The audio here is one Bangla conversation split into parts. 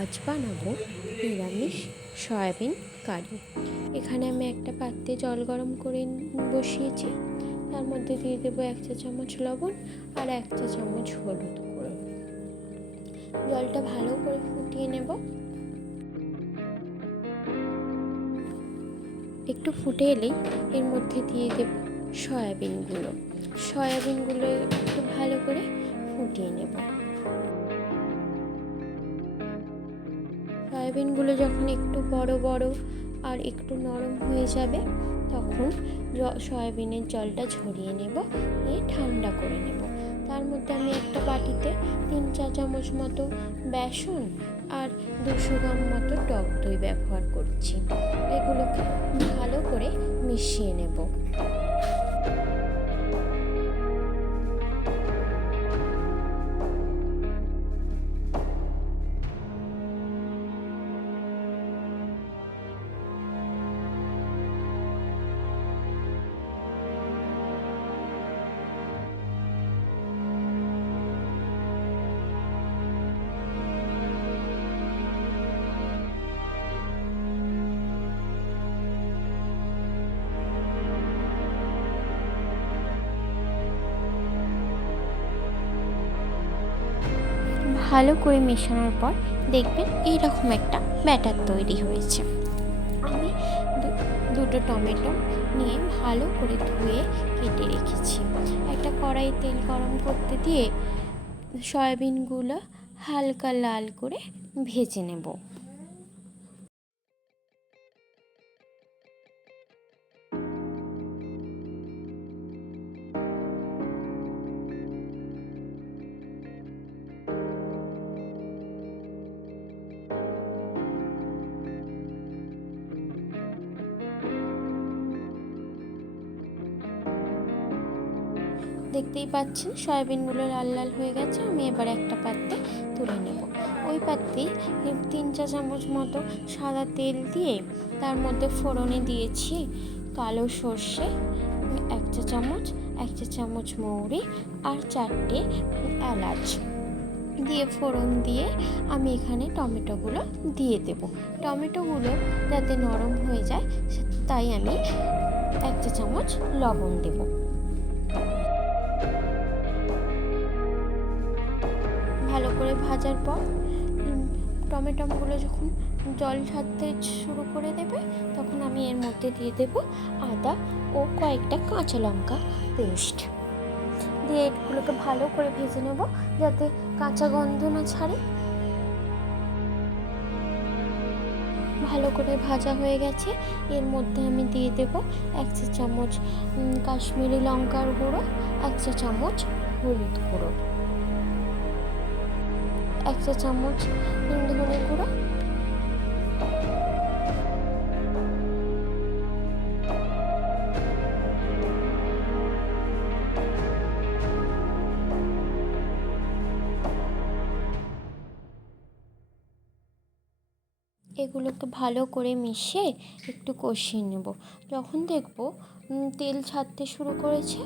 আজ বানাবো নিরামিষ সয়াবিন কারি। এখানে আমি একটা পাত্রে জল গরম করে বসিয়েছি। তার মধ্যে দিয়ে দেবো 1 চা চামচ লবণ আর 1 চা চামচ হলুদ গুঁড়ো। জলটা ভালো করে ফুটিয়ে নেব। একটু ফুটে এলেই এর মধ্যে দিয়ে দেব সয়াবিনগুলো একটু ভালো করে ফুটিয়ে নেব। সয়াবিনগুলো যখন একটু বড় বড় আর একটু নরম হয়ে যাবে তখন সয়াবিনের জলটা ঝরিয়ে নেব, নিয়ে ঠান্ডা করে নেব। তার মধ্যে আমি একটা বাটিতে 3 চা চামচ মতো বেসন আর 200 গ্রাম মতো টক দই ব্যবহার করছি। এগুলোকে ভালো করে মিশিয়ে নেব। ভালো করে মেশানোর পর দেখবেন এইরকম একটা ব্যাটার তৈরি হয়েছে। আমি দুটো টমেটো নিয়ে ভালো করে ধুয়ে কেটে রেখেছি। একটা কড়াই তেল গরম করতে দিয়ে সয়াবিনগুলো হালকা লাল করে ভেজে নেব। দেখতেই পাচ্ছেন সয়াবিনগুলো লাল লাল হয়ে গেছে। আমি এবার একটা পাত্রে তুলে নেব। ওই পাত্রে 3 চা চামচ মতো সাদা তেল দিয়ে তার মধ্যে ফোড়নে দিয়েছি কালো সর্ষে 1 চা চামচ, 1 চা চামচ মৌরি আর 4টে এলাচ দিয়ে ফোড়ন দিয়ে আমি এখানে টমেটোগুলো দিয়ে দেব। টমেটোগুলো যাতে নরম হয়ে যায় তাই আমি 1 চা চামচ লবণ দেব। ভালো করে ভাজার পর টমেটোগুলো যখন জল ছাড়তে শুরু করে দেবে তখন আমি এর মধ্যে দিয়ে দেব আদা ও কয়েকটা কাঁচা লঙ্কা পেস্ট দিয়ে এগুলোকে ভালো করে ভেজে নেব যাতে কাঁচা গন্ধ না ছাড়ে। ভালো করে ভাজা হয়ে গেছে। এর মধ্যে আমি দিয়ে দেব 1 চা চামচ কাশ্মীরি লঙ্কার গুঁড়ো, 1 চা চামচ হলুদ গুঁড়ো, 1 চা চামচ ধনে গুঁড়ো, এগুলোকে ভালো করে মিশিয়ে একটু কষিয়ে নেব। যখন দেখব তেল ছাড়তে শুরু করেছে,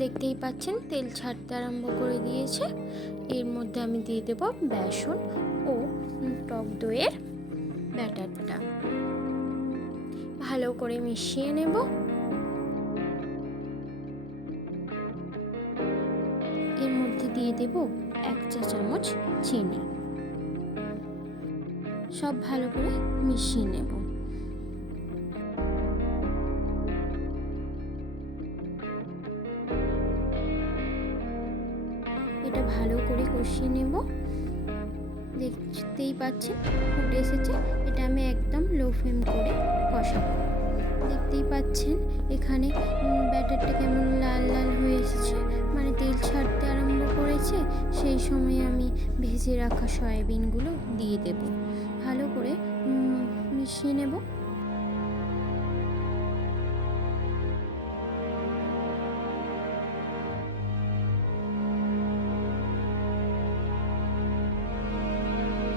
দেখতেই পাচ্ছেন তেল ছাড়তে আরম্ভ করে দিয়েছে, এর মধ্যে আমি দিয়ে দেব বেসন ও টক দইয়ের ব্যাটারটা। ভালো করে মিশিয়ে নেব। এর মধ্যে দিয়ে দেব 1 চা চামচ চিনি। সব ভালো করে মিশিয়ে নেব। এটা ভালো করে কষিয়ে নেব। দেখতেই পাচ্ছেন ফুটে এসেছে। এটা আমি একদম লো ফ্লেম করে কষাবো। দেখতেই পাচ্ছেন এখানে ব্যাটারটা কেমন লাল লাল হয়ে এসেছে, মানে তেল ছাড়তে আরম্ভ করেছে। সেই সময় আমি ভেজে রাখা সয়াবিনগুলো দিয়ে দেব। ভালো করে মিশিয়ে নেব।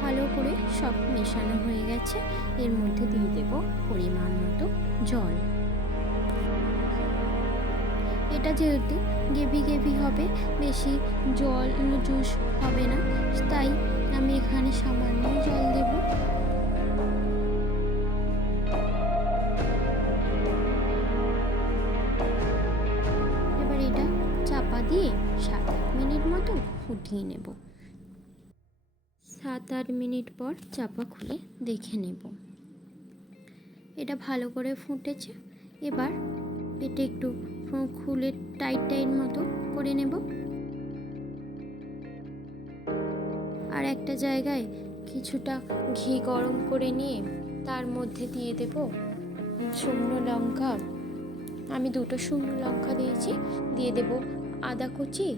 ভালো করে সব মেশানো হয়ে গেছে। এর মধ্যে দিয়ে দেব পরিমাণ মতো জল। এটা যেহেতু গ্রেভি গ্রেভি হবে, বেশি জল জুস হবে না, তাই আমি এখানে সামান্য জল দেব। এবার এটা চাপা দিয়ে 7-8 মিনিট মতো ফুটিয়ে নেব। 7-8 মিনিট পর চাপা খুলে দেখে নেব এটা ভালো করে ফুটেছে। এবার এটা একটু খুলে টাইট টাইট মতো করে নেব। আর একটা জায়গায় কিছুটা ঘি গরম করে নিয়ে তার মধ্যে দিয়ে দেব শুকনো লঙ্কা। আমি 2টো শুকনো লঙ্কা দিয়েছি, দিয়ে দেব আদা কুচি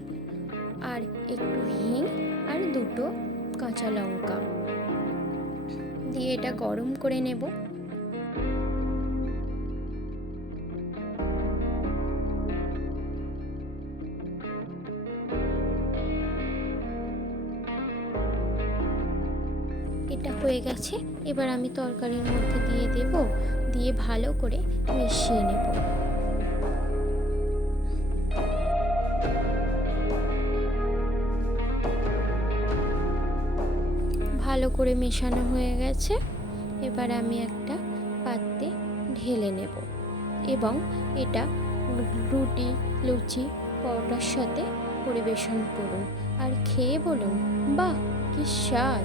আর একটু হিং আর 2টো কাঁচা লঙ্কা দিয়ে এটা গরম করে নেব। এটা হয়ে গেছে। এবার আমি তরকারির মধ্যে দিয়ে দেব, দিয়ে ভালো করে মিশিয়ে নেব। ভালো করে মেশানো হয়ে গেছে। এবার আমি একটা পাত্রে ঢেলে নেব এবং এটা রুটি, লুচি, পরোটার সাথে পরিবেশন করুন আর খেয়ে বলুন, বাহ কি স্বাদ।